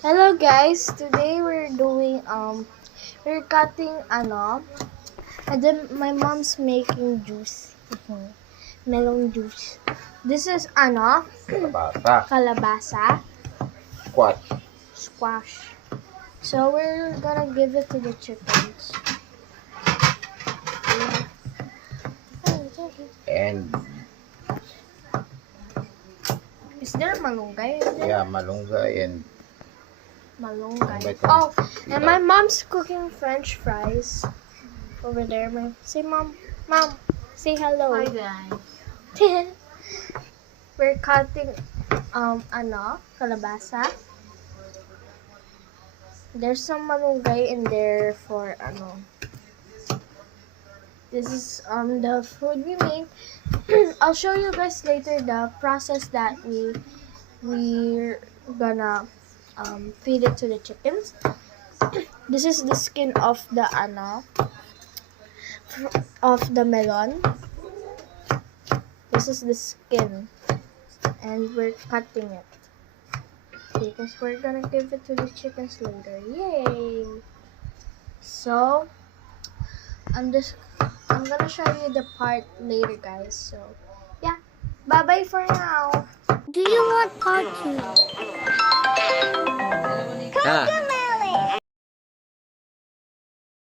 Hello guys, today we're cutting and then my mom's making juice. Melon juice. This is Kalabasa. kalabasa, Squash. squash. So we're gonna give it to the chickens. And Is there malunggay in there? yeah, malunggay and Malunggay. Malunggay. Oh, and my mom's cooking French fries over there. Say mom, say hello. Hi guys. We're cutting kalabasa. There's some malunggay in there for This is the food we made. I'll show you guys later the process that we're gonna feed it to the chickens. This is the skin of the melon. This is the skin, and we're cutting it because we're gonna give it to the chickens later. Yay! So I'm gonna show you the part later, guys. So yeah, bye bye for now. Do you want cartoons? ah,